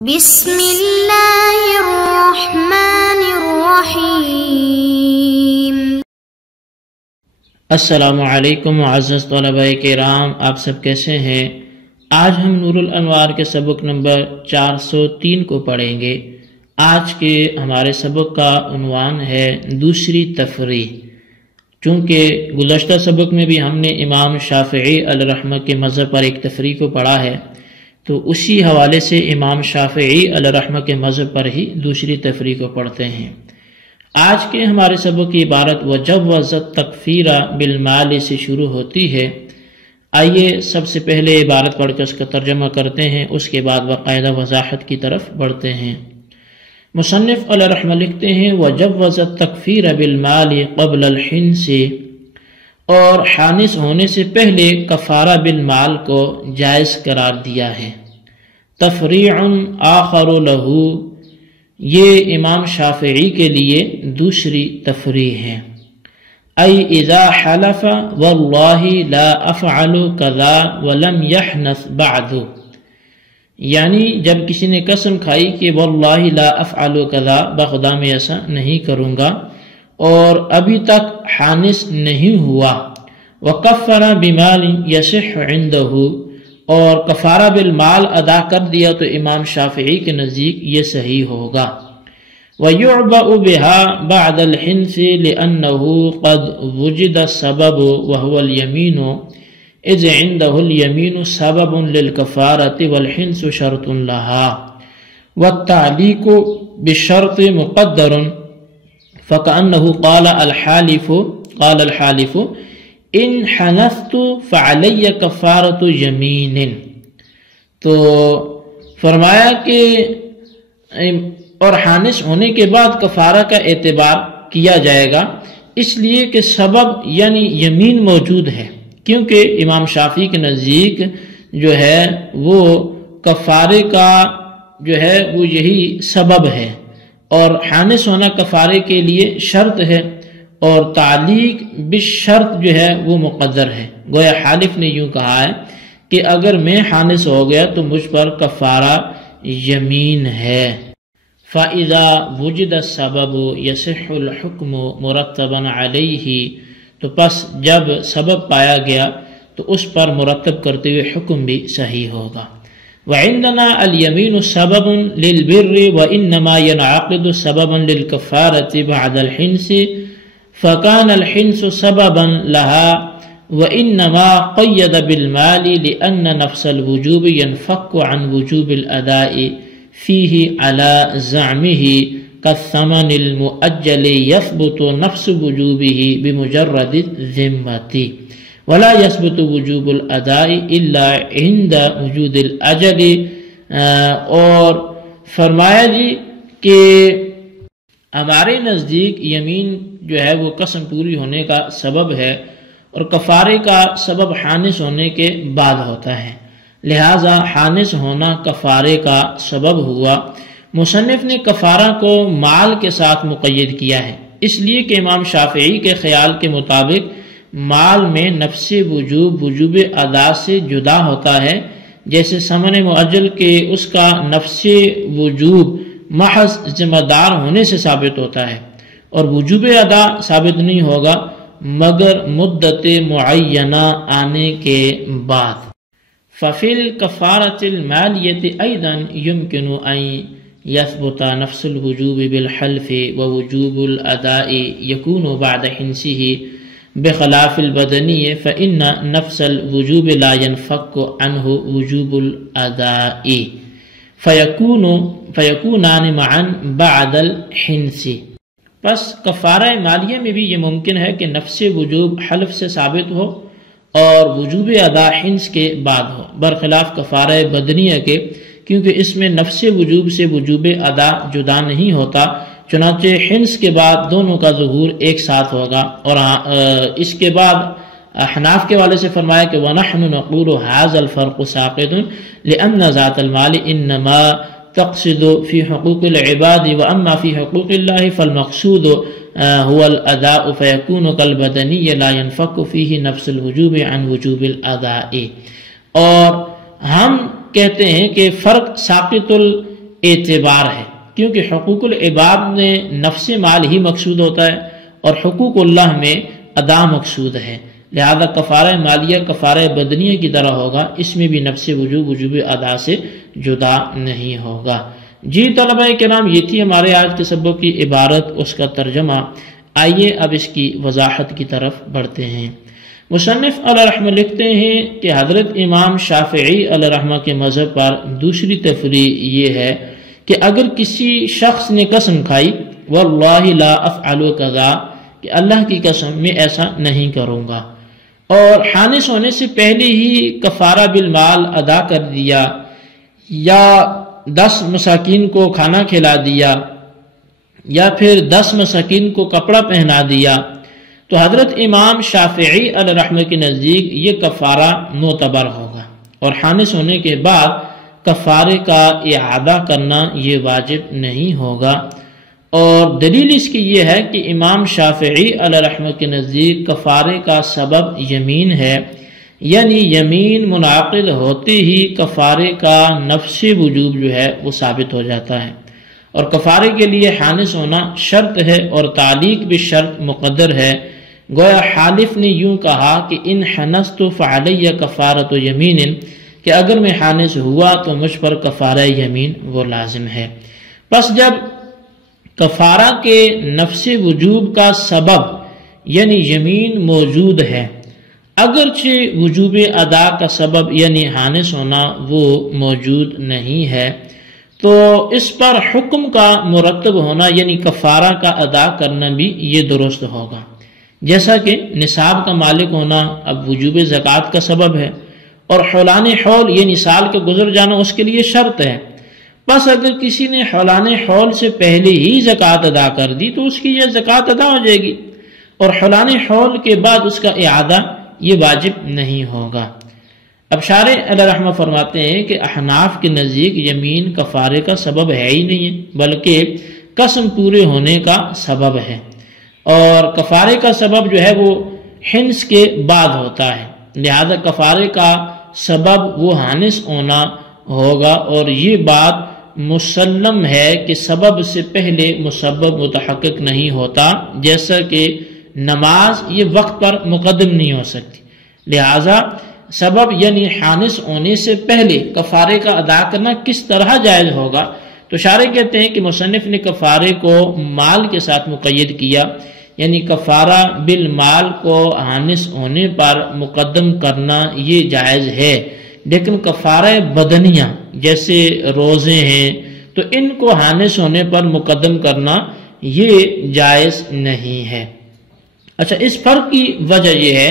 بسم اللہ الرحمن الرحیم۔ السلام علیکم معزز طلباء کرام، آپ سب کیسے ہیں؟ آج ہم نور الانوار کے سبق نمبر 403 کو پڑھیں گے۔ آج کے ہمارے سبق کا عنوان ہے دوسری تفریح۔ چونکہ گزشتہ سبق میں بھی ہم نے امام شافعی علیہ رحمہ کے مذہب پر ایک تفریح کو پڑھا ہے، تو اسی حوالے سے امام شافعی علیہ رحمہ کے مذہب پر ہی دوسری تفریح کو پڑھتے ہیں۔ آج کے ہمارے سبق کی عبارت وجوز التکفیر بالمال سے شروع ہوتی ہے۔ آئیے سب سے پہلے عبارت پڑھ کر اس کا ترجمہ کرتے ہیں، اس کے بعد باقاعدہ وضاحت کی طرف بڑھتے ہیں۔ مصنف علیہ رحمہ لکھتے ہیں وجوز التکفیر بالمال قبل الحنس، اور حانث ہونے سے پہلے کفارہ بالمال کو جائز قرار دیا ہے۔ تفریع آخر لہ، یہ امام شافعی کے لیے دوسری تفریح ہے۔ ای اذا حلف واللہ لا افعل کذا ولم یحنث بعد، یعنی جب کسی نے قسم کھائی کہ واللہ لا افعل کذا، بخدا میں ایسا نہیں کروں گا، اور ابھی تک حانث نہیں ہوا، وکفر بمال یصح عندہ، اور کفارہ بالمال ادا کر دیا تو امام شافعی کے نزدیک یہ صحیح ہوگا۔ وَيُعْبَأُ بِهَا بَعْدَ الْحِنْسِ لِأَنَّهُ قَدْ وُجِدَ السَّبَبُ وَهُوَ الْيَمِينُ إِذْ عِنْدَهُ الْيَمِينُ سَبَبٌ لِلْكَفَارَةِ وَالْحِنْسُ شَرْطٌ لَهَا وَالتَّعْلِيقُ بِالشَّرْطِ مُقَدَّرٌ فَكَأَنَّهُ قَالَ الْحَالِفُ ان حنثت فعلی کفارۃ یمین، تو فرمایا کہ اور حانث ہونے کے بعد کفارہ کا اعتبار کیا جائے گا، اس لیے کہ سبب یعنی یمین موجود ہے، کیونکہ امام شافعی کے نزدیک جو ہے وہ کفارے کا جو ہے وہ یہی سبب ہے، اور حانث ہونا کفارے کے لیے شرط ہے، اور تعلیق بالشرط جو ہے وہ مقدر ہے۔ گویا حالف نے یوں کہا ہے کہ اگر میں حانث ہو گیا تو مجھ پر کفارہ یمین ہے۔ فَإِذَا وُجِدَ السَّبَبُ يَصِحُّ الْحُكْمُ مُرَتَّبًا عَلَيْهِ، تو پس جب سبب پایا گیا تو اس پر مرتب کرتے ہوئے حکم بھی صحیح ہوگا۔ وَعِنْدَنَا الْيَمِينُ سَبَبٌ لِلْبِرِّ وَإِنَّمَا يَنْعَقِدُ سَبَبًا لِلْكَفَارَةِ بَعْدَ الْحِنْسِ فَكَانَ الْحِنْسُ سَبَبًا لَهَا وَإِنَّمَا قَيَّدَ بِالْمَالِ لِأَنَّ نَفْسَ الْوُجُوبِ يَنْفَكُّ عَنْ وُجُوبِ الْأَدَاءِ فِيهِ عَلَى زَعْمِهِ كَالثَّمَنِ الْمُؤَجَّلِ يَثْبُتُ نَفْسُ وُجُوبِهِ بِمُجَرَّدِ الذِّمَّةِ وَلَا يَثْبُتُ وُجُوبُ الْأَدَاءِ إِلَّا عِنْدَ وُجُودِ الْأَجَلِ۔ اور فرمایا جی کہ ہمارے نزدیک یمین جو ہے وہ قسم پوری ہونے کا سبب ہے، اور کفارے کا سبب حانث ہونے کے بعد ہوتا ہے، لہٰذا حانث ہونا کفارے کا سبب ہوا۔ مصنف نے کفارہ کو مال کے ساتھ مقید کیا ہے، اس لیے کہ امام شافعی کے خیال کے مطابق مال میں نفس وجوب ادا سے جدا ہوتا ہے، جیسے ثمن مؤجل کے اس کا نفس وجوب محض ذمہ دار ہونے سے ثابت ہوتا ہے، اور وجوب ادا ثابت نہیں ہوگا مگر مدت معینہ آنے کے بعد۔ ففی الکفارۃ المالیۃ ایضا یمکن ان یثبت نفس الوجوب بالحلف ووجوب الاداء یکون بعد حنثہ بخلاف البدنی فإن نفس الوجوب لا ينفك عنه وجوب الاداء فیکونان معا بعد الحنث۔ پس کفارہ مالیہ میں بھی یہ ممکن ہے کہ نفس وجوب حلف سے ثابت ہو اور وجوب ادا حنث کے بعد ہو، برخلاف کفارہ بدنیہ کے، کیونکہ اس میں نفس وجوب سے وجوب ادا جدا نہیں ہوتا، چنانچہ حنث کے بعد دونوں کا ظہور ایک ساتھ ہوگا۔ اور اس کے بعد احناف کے والے سے فرمایا کہ وَنَحْنُ نَقُولُ هَذَا الْفَرْقُ سَاقِطٌ لِأَنَّ ذَاتَ الْمَالِ إِنَّمَا تقصد في حقوق العباد وأما في حقوق الله فالمقصود هو الأداء فيكون كالبدني لا ينفك فيه نفس الوجوب عن وجوب الأداء۔ اور ہم کہتے ہیں کہ فرق ساقط اعتبار ہے، کیونکہ حقوق العباد میں نفس مال ہی مقصود ہوتا ہے اور حقوق اللہ میں ادا مقصود ہے، لہذا کفارہ مالیہ کفارہ بدنیہ کی طرح ہوگا، اس میں بھی نفس وجوب ادا سے جدا نہیں ہوگا۔ جی طلبہ کرام، یہ تھی ہمارے آج کے سبق کی عبارت، اس کا ترجمہ۔ آئیے اب اس کی وضاحت کی طرف بڑھتے ہیں۔ مصنف علیہ رحمہ لکھتے ہیں کہ حضرت امام شافعی علیہ رحمہ کے مذہب پر دوسری تفریع یہ ہے کہ اگر کسی شخص نے قسم کھائی واللہ لا افعل کذا، کہ اللہ کی قسم میں ایسا نہیں کروں گا، اور حانث ہونے سے پہلے ہی کفارہ بالمال ادا کر دیا یا 10 مساکین کو کھانا کھلا دیا یا پھر 10 مساکین کو کپڑا پہنا دیا، تو حضرت امام شافعی علیہ رحمہ کے نزدیک یہ کفارہ معتبر ہوگا، اور حانث ہونے کے بعد کفارے کا اعادہ کرنا یہ واجب نہیں ہوگا۔ اور دلیل اس کی یہ ہے کہ امام شافعی علیہ رحمہ کے نزدیک کفارے کا سبب یمین ہے، یعنی یمین منعقد ہوتے ہی کفارے کا نفس وجوب جو ہے وہ ثابت ہو جاتا ہے، اور کفارے کے لیے حانث ہونا شرط ہے اور تعلیق بھی شرط مقدر ہے۔ گویا حالف نے یوں کہا کہ ان حنثت فعلی کفارۃ یمین، کہ اگر میں حانث ہوا تو مجھ پر کفارہ یمین وہ لازم ہے۔ پس جب کفارہ کے نفس وجوب کا سبب یعنی یمین موجود ہے، اگرچہ وجوب ادا کا سبب یعنی حانث ہونا وہ موجود نہیں ہے، تو اس پر حکم کا مرتب ہونا یعنی کفارہ کا ادا کرنا بھی یہ درست ہوگا، جیسا کہ نصاب کا مالک ہونا اب وجوب زکوٰۃ کا سبب ہے، اور حولان حول یعنی سال کے گزر جانا اس کے لیے شرط ہے۔ بس اگر کسی نے حولان حول سے پہلے ہی زکوٰۃ ادا کر دی تو اس کی یہ زکوٰۃ ادا ہو جائے گی، اور حولان حول کے بعد اس کا اعادہ یہ واجب نہیں ہوگا۔ اب شارح علیہ رحمہ فرماتے ہیں کہ احناف کے نزدیک یمین کفارے کا سبب ہے ہی نہیں ہے، بلکہ قسم پورے ہونے کا سبب ہے، اور کفارے کا سبب جو ہے وہ حنث کے بعد ہوتا ہے، لہذا کفارے کا سبب وہ حانث ہونا ہوگا، اور یہ بات مسلم ہے کہ سبب سے پہلے مسبب متحقق نہیں ہوتا، جیسا کہ نماز یہ وقت پر مقدم نہیں ہو سکتی، لہذا سبب یعنی حانث ہونے سے پہلے کفارے کا ادا کرنا کس طرح جائز ہوگا؟ تو شارح کہتے ہیں کہ مصنف نے کفارے کو مال کے ساتھ مقید کیا، یعنی کفارہ بالمال کو حانث ہونے پر مقدم کرنا یہ جائز ہے، لیکن کفارہ بدنیہ جیسے روزے ہیں تو ان کو حانث ہونے پر مقدم کرنا یہ جائز نہیں ہے۔ اچھا، اس فرق کی وجہ یہ ہے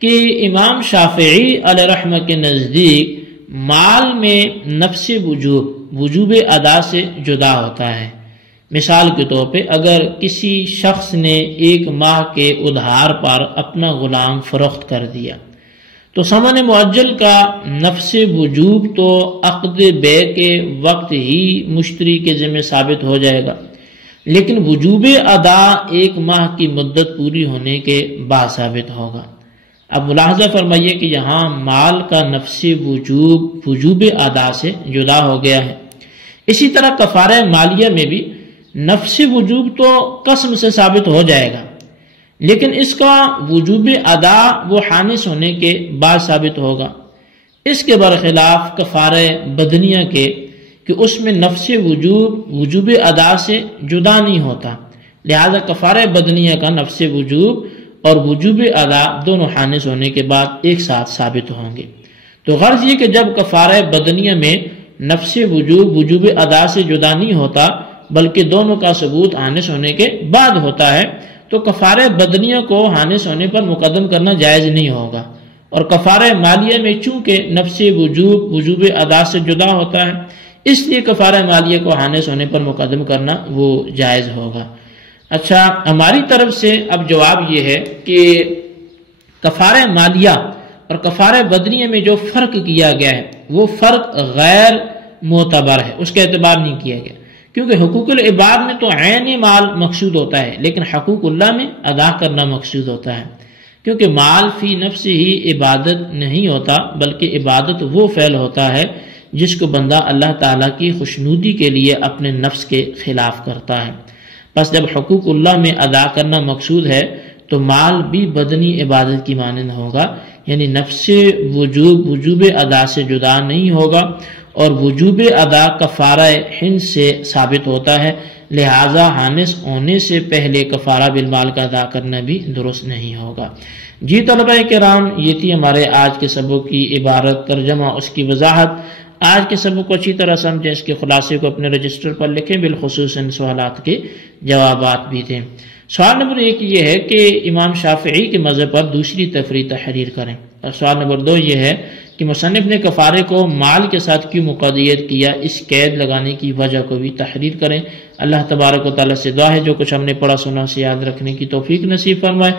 کہ امام شافعی علیہ رحمہ کے نزدیک مال میں نفس وجوب ادا سے جدا ہوتا ہے۔ مثال کے طور پہ اگر کسی شخص نے 1 ماہ کے ادھار پر اپنا غلام فروخت کر دیا تو ثمن معجل کا نفس وجوب تو عقد بے کے وقت ہی مشتری کے ذمہ ثابت ہو جائے گا، لیکن وجوب ادا 1 ماہ کی مدت پوری ہونے کے بعد ثابت ہوگا۔ اب ملاحظہ فرمائیے کہ یہاں مال کا نفس وجوب ادا سے جدا ہو گیا ہے۔ اسی طرح کفارہ مالیہ میں بھی نفس وجوب تو قسم سے ثابت ہو جائے گا، لیکن اس کا وجوب ادا وہ حانث ہونے کے بعد ثابت ہوگا۔ اس کے برخلاف کفارہ بدنیہ کے کہ اس میں نفس وجوب ادا سے جدا نہیں ہوتا، لہذا کفارہ بدنیہ کا نفس وجوب اور وجوب ادا دونوں حانث ہونے کے بعد ایک ساتھ ثابت ہوں گے۔ تو غرض یہ کہ جب کفارہ بدنیہ میں نفس وجوب ادا سے جدا نہیں ہوتا بلکہ دونوں کا ثبوت حانث ہونے کے بعد ہوتا ہے، تو کفارہ بدنیہ کو حانث ہونے پر مقدم کرنا جائز نہیں ہوگا، اور کفارہ مالیہ میں چونکہ نفس وجوب ادا سے جدا ہوتا ہے اس لیے کفارہ مالیہ کو حانث ہونے پر مقدم کرنا وہ جائز ہوگا۔ اچھا، ہماری طرف سے اب جواب یہ ہے کہ کفارہ مالیہ اور کفارہ بدنیہ میں جو فرق کیا گیا ہے وہ فرق غیر معتبر ہے، اس کا اعتبار نہیں کیا گیا، کیونکہ حقوق العباد میں تو عین مال مقصود ہوتا ہے، لیکن حقوق اللہ میں ادا کرنا مقصود ہوتا ہے، کیونکہ مال فی نفس ہی عبادت نہیں ہوتا، بلکہ عبادت وہ فعل ہوتا ہے جس کو بندہ اللہ تعالیٰ کی خوشنودی کے لیے اپنے نفس کے خلاف کرتا ہے۔ پس جب حقوق اللہ میں ادا کرنا مقصود ہے تو مال بھی بدنی عبادت کی مانند ہوگا، یعنی نفس وجوب ادا سے جدا نہیں ہوگا، اور وجوب ادا کفارہ ہند سے ثابت ہوتا ہے، لہذا حانس ہونے سے پہلے کفارہ بالمال کا ادا کرنا بھی درست نہیں ہوگا۔ جی طلبہ کرام، یہ تھی ہمارے آج کے سبق کی عبارت، ترجمہ، اس کی وضاحت۔ آج کے سبق کو اچھی طرح سمجھیں، اس کے خلاصے کو اپنے رجسٹر پر لکھیں، بالخصوص ان سوالات کے جوابات بھی دیں۔ سوال نمبر 1 یہ ہے کہ امام شافعی کے مذہب پر دوسری تفریح تحریر کریں، اور سوال نمبر 2 یہ ہے کہ مصنف نے کفارے کو مال کے ساتھ کیوں مقید کیا، اس قید لگانے کی وجہ کو بھی تحریر کریں۔ اللہ تبارک و تعالیٰ سے دعا ہے جو کچھ ہم نے پڑھا سنا اسے یاد رکھنے کی توفیق نصیب فرمائے،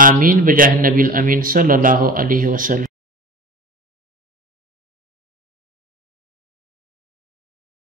آمین بجاہ نبی الامین صلی اللہ علیہ وسلم۔